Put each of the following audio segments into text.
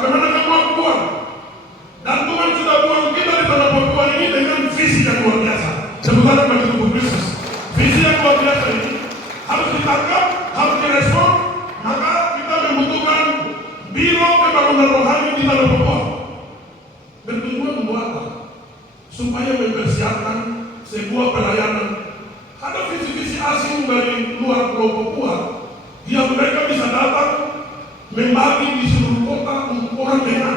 bagaimana kamu buang. Dan Tuhan sudah buang kita di tanah Papua ini dengan visi yang luar biasa. Sebenarnya bagi tubuh Kristus, visi yang luar biasa ini harus ditangkap, harus direspon. Maka kita membutuhkan Biro Pembangunan Rohani di tanah Papua. Bertujuan untuk apa? Supaya mempersiapkan sebuah pelayanan. Ada visi-visi asing dari luar Pulau Papua yang mereka bisa datang membagi di seluruh kota untuk orang dengar.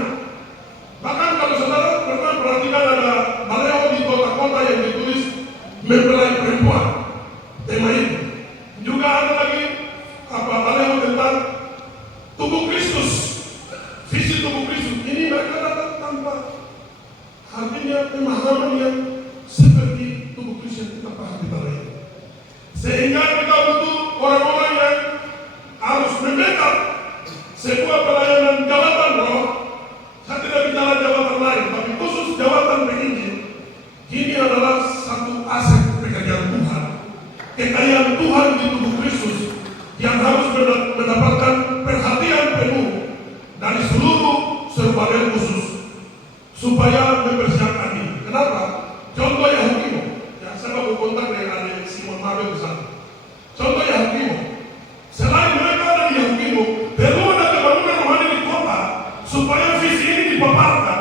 Bahkan kalau saudara pernah perhatikan ada baliho di kota-kota yang ditulis mempelai perempuan, tema itu. Juga ada lagi baliho tentang tubuh Kristus, visi tubuh Kristus. Ini mereka datang tanpa artinya pemahaman yang seperti tubuh Kristus yang kita pahami tadi. Sehingga kita butuh orang-orang yang harus mendekat sebuah pelayanan jabatan roh. Saya tidak bicara jabatan lain, tapi khusus jabatan penginjil. Ini adalah satu aset pekerjaan Tuhan, kekayaan Tuhan di tubuh Kristus yang harus mendapatkan perhatian penuh dari seluruh serbagian khusus supaya mempersiapkan ini. Kenapa? Contoh Yahukimo, ya saya mau kontak dengan adik Simon Mabel di sana. Contoh Yahukimo, selain mereka ada di Yahukimo, perlu ada kebangunan rohani di kota supaya visi ini dipaparkan,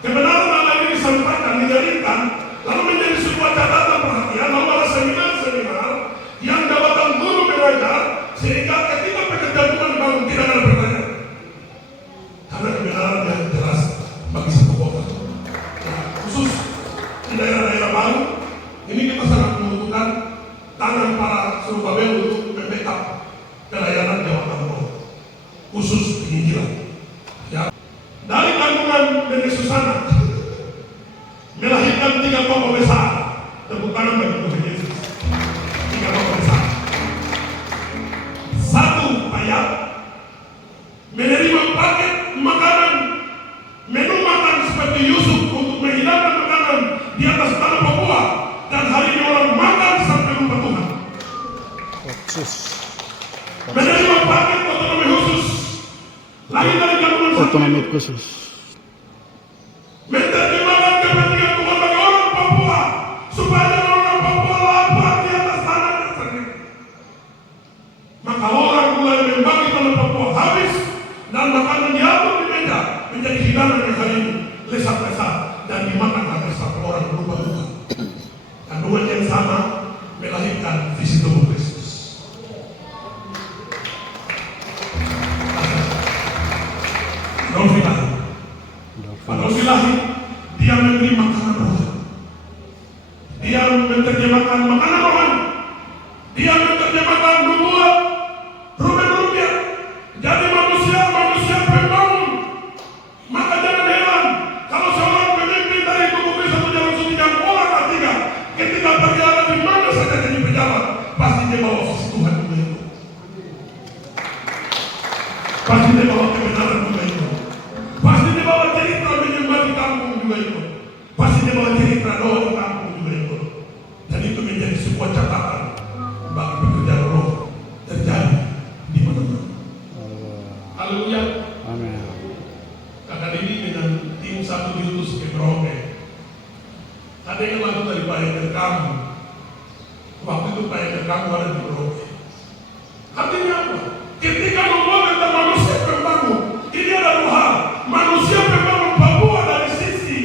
kebenaran Allah ini disampaikan, dijadikan, lalu menjadi sebuah catatan perhatian, lalu ada seminar-seminar yang jabatan guru mengajar, sehingga ketika pekerjaan Tuhan dibangun tidak ada pertanyaan. Karena kebenaran yang jelas bagi satu kota. Nah, khusus di daerah-daerah baru, ini kita sangat membutuhkan tangan para Serubabel untuk membackup pelayanan jabatan roh, khusus penginjilan. Ya. Dari kandungan Nenek Susana melahirkan 3 tokoh besar. Tepuk tangan bagi Tuhan Yesus. 3 tokoh besar. 1, ayat menerima paket makanan, menu makan seperti Yusuf untuk menghilangkan makanan di atas tanah Papua, dan hari ini orang makan sampai lupa Tuhan. Menerima paket otonomi khusus lahir dari kandungan otonomi khusus. Menerjemahkan kepentingan Tuhan bagi orang Papua supaya orang Papua lapar di atas tanahnya sendiri. Maka orang mulai membagi tanah Papua habis dan makanan diatur di meja menjadi hidangan yang hari ini lesat-lesat dan dimakan habis sampai orang berubah Tuhan. Kandungan yang sama melahirkan visi tubuh Kristus. Adolfi lahir, dia memberi makanan rohani. Dia menerjemahkan makanan rohani. Dia menerjemahkan nubuat Ruben Rupiah. Jadi manusia pembangun. Maka jangan heran kalau seorang pemimpin dari tubuh Kristus atau jalan suci yang orang ketiga ketika berjalan di mana saja jadi pejabat, pasti dia bawa visi Tuhan juga itu. Pasti dia bawa kebenaran juga itu. Pasti dia bawa cerita menyembah di kampung juga itu. Pasti dia bawa cerita doa di kampung juga itu. Dan itu menjadi sebuah catatan bagi pekerjaan roh terjadi di mana-mana. Haleluya. Amin. Kakak ini dengan tim satu diutus ke Merauke. Ada yang lalu dari Pak Eder Kamu. Waktu itu Pak Eder Kamu ada di Merauke. Artinya apa? Ketika ngomong tentang manusia pembangun, ini ada 2 hal. Manusia membangun Papua dari sisi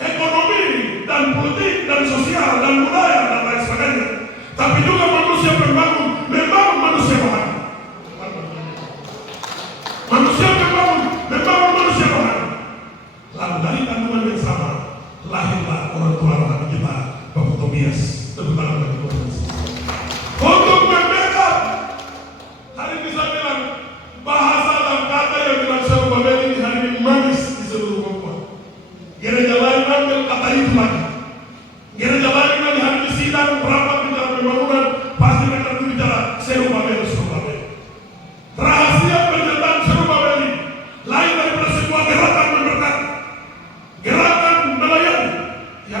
ekonomi dan politik dan sosial dan budaya dan lain sebagainya. Tapi juga manusia membangun manusia rohani. Manusia membangun manusia rohani. Lalu dari kandungan yang sama lahirlah orang tua rohani kita, Bapak Tobias. Tepuk tangan bagi Tuhan Yesus. Untuk membackup, hari ini saya bilang bahasa dan kata yang bilang Serubabel ini hari ini manis di seluruh Papua. Gereja lain ambil kata itu lagi. Gereja lain lagi hari ini sidang rapat bicara pembangunan, pasti mereka bicara Serubabel. Rahasia pernyataan Serubabel ini lain daripada sebuah gerakan memberkati, gerakan melayani. Ya,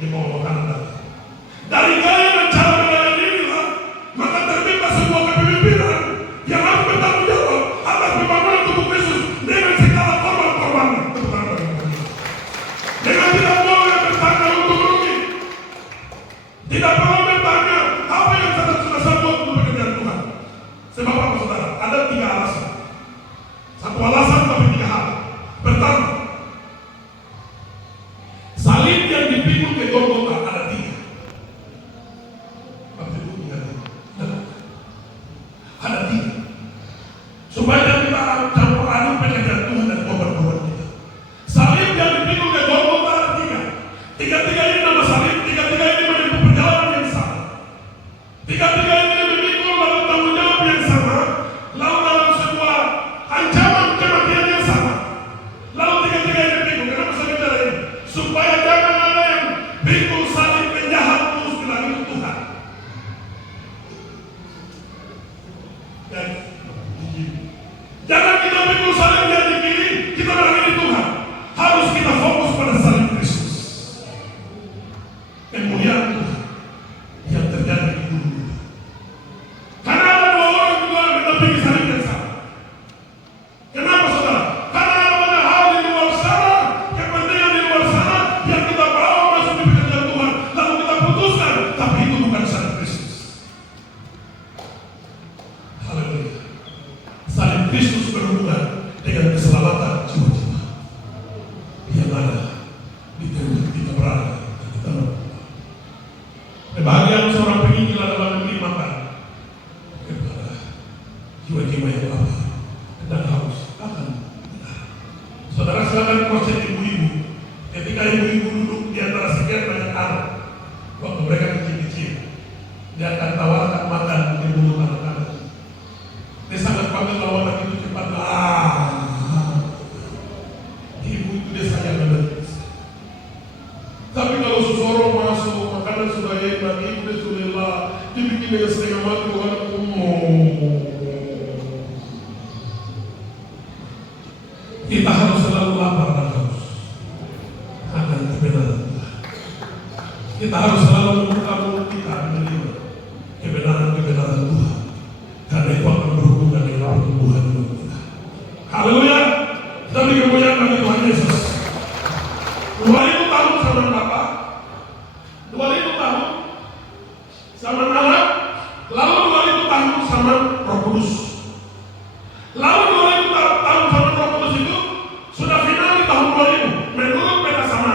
di bawah Anda. Dari gaya dan cara melayani inilah maka tercipta sebuah kepemimpinan yang harus bertanggung jawab atas pembangunan tubuh Kristus dengan segala korban-korban. Dengan tidak boleh bertanya untuk rugi, tidak perlu bertanya apa yang sudah saya buat untuk pekerjaan Tuhan. Sebab apa saudara? Ada 3 alasan. Satu alasan tapi 3 hal. Pertama, salib yang dipikul ke Golgota ada 3. Ada 3. Supaya kita campur aduk pekerjaan Tuhan dan korban-korban kita. Salib yang dipikul ke Golgota ada 3. 3-3 ini nama salib. 3-3 ini menempuh perjalanan yang sama. 3-3 ini memikul dalam tanggung jawab yang sama. Lalu dalam sebuah ancaman kematian yang sama. Lalu 3-3 ini pikul. Kenapa saya bicara ini? Supaya jangan ada yang pikul salib penjahat terus bilang itu Tuhan. Jangan kita pikul salib yang di kiri, kita bilang ini Tuhan. Harus kita fokus pada salib Kristus. Kemuliaan Tuhan yang terjadi di dunia. Karena ada 2 orang juga yang mendampingi salib yang sama. Kenapa saudara? Karena ada banyak hal di luar sana, kepentingan di luar sana yang kita bawa masuk di pekerjaan Tuhan, lalu kita putuskan, tapi itu bukan salib Kristus. Haleluya. Salib Kristus berhubungan dengan keselamatan jiwa-jiwa yang ada di tempat kita berada dan kita berada. Kebahagiaan seorang penginjil adalah memberi makan kepada jiwa-jiwa yang lapar dan haus akan benar. Saudara silakan proses ibu-ibu. Ketika ibu-ibu duduk di antara sekian banyak anak, waktu mereka kecil-kecil, dia akan tawarkan makan di mulut anak-anak. Dia sangat bangga kalau anak itu cepat ibu itu dia sayang banget. Tapi kalau seseorang masuk makanan sudah enak, ibu dia sudah lelah, dibikin dengan setengah mati, anak kita harus selalu lapar dan haus akan kebenaran Tuhan. Kita harus selalu membuka mulut kita menerima kebenaran-kebenaran Tuhan. Karena itu akan berhubungan dengan pertumbuhan hidup kita. Haleluya. Tapi kemuliaan bagi Tuhan Yesus. 2000 tahun sama Bapa, 2000 tahun sama Allah, lalu 2000 tahun sama Roh Kudus. Lalu 2000 tahun sama Roh Kudus itu sudah final di tahun 2000 menurut peta sama.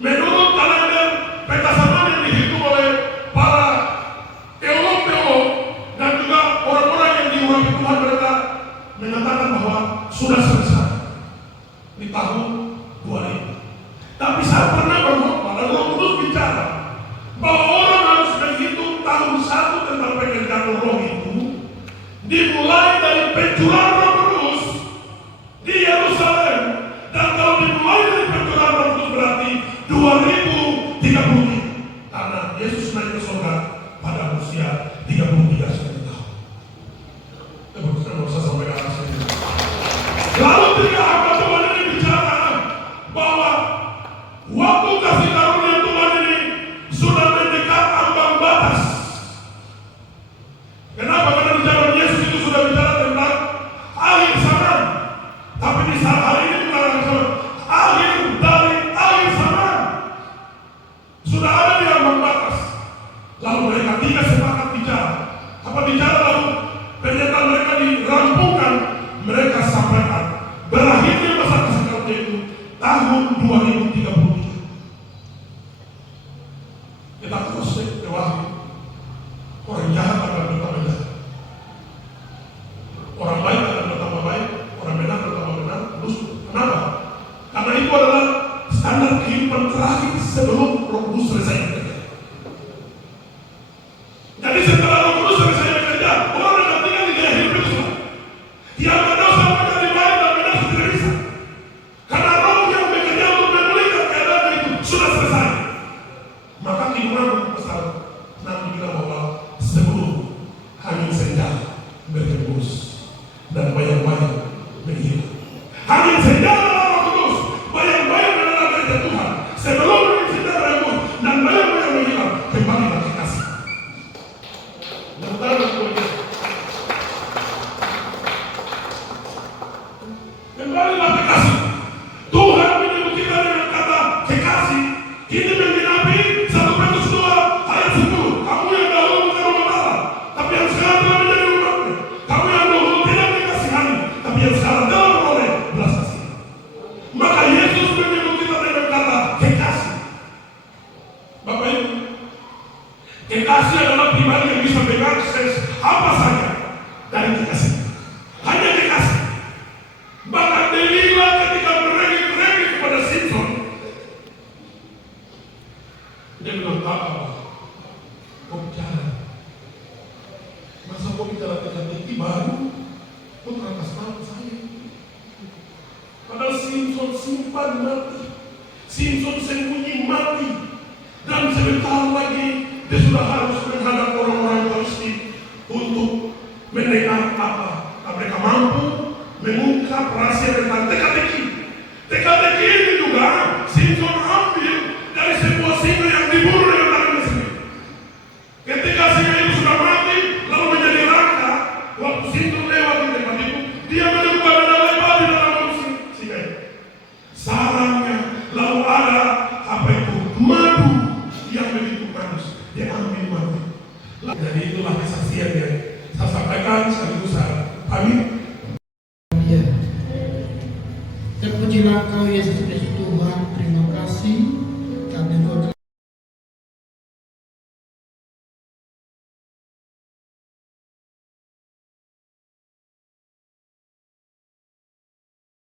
Menurut kalender peta sama yang dihitung oleh para teolog-teolog dan juga orang-orang yang diurapi Tuhan, mereka mengatakan bahwa sudah selesai di tahun 2000. Tapi saya pernah berkhotbah dan Roh Kudus bicara bahwa orang harus menghitung tahun 1 tentang pekerjaan roh itu dimulai dari pencurahan Roh Kudus di Yerusalem. Dan kalau dimulai dari pencurahan Roh Kudus berarti 2030, karena Yesus naik ke surga pada usia 33 tahun. Saya usah sampai ke arah sini. Lalu ketika hamba Tuhan ini bicara bahwa waktu kasih karunia Tuhan ini sudah mendekat ambang batas. Kenapa? Karena di zaman Yesus itu sudah bicara tentang akhir zaman. Tapi di saat hari ini kita akan akhir dari akhir zaman sudah ada di ambang batas. Lalu mereka 3 sepakat bicara. Apa bicara lalu pernyataan mereka dirampungkan. Mereka sampaikan berakhirnya masa kasih karunia itu tahun 2033. Kita proses ke wahyu. Orang jahat akan bertambah jahat, orang baik akan bertambah baik, orang benar bertambah benar. Terus kenapa? Karena itu adalah standar kehidupan terakhir sebelum Roh Kudus selesai bekerja. Jadi setelah Roh Kudus selesai bekerja, orang akan tinggal di gaya hidup itu semua. Yang berdosa menjadi baik dan benar tidak bisa. Karena Roh yang bekerja untuk memulihkan keadaan itu sudah selesai. Maka kehidupan besar nanti kita bahwa sebelum angin senja berhembus dan bayang-bayang menghilang. Angin senja adalah Roh Kudus, bayang-bayang adalah gereja Tuhan. Sebelum angin senja Yesus menyebut kita dengan kata kekasih. Bapak Ibu, kekasih adalah pribadi yang bisa mengakses apa saja dari kekasih. Hanya kekasih. Bahkan Delila ketika merengek-rengek kepada Simpson, dia bilang, apa? Kau bicara. Masa kau bicara teka-teki baru? Kau teratas tahu saya. Padahal Simpson simpan mati. Simpson sembunyi mati. Dan sebentar lagi dia sudah harus menghadap orang-orang Palestina untuk mendengar apa mereka mampu mengungkap rahasia tentang teka-teki. Teka-teki ini juga Simpson ambil dari sebuah singa yang dibunuh dengan tangannya sendiri. Ketika singa itu sudah mati lalu menjadi rangka, waktu Simpson lewat di tempat itu, dia menemukan ada lebar di dalam singa itu. Sarangnya lalu ada apa itu madu yang begitu manis, dia ambil madu. Jadi itulah kesaksian yang saya sampaikan sekaligus saya pamit. Ya. Terpujilah Kau Yesus Kristus Tuhan, terima kasih kami doakan.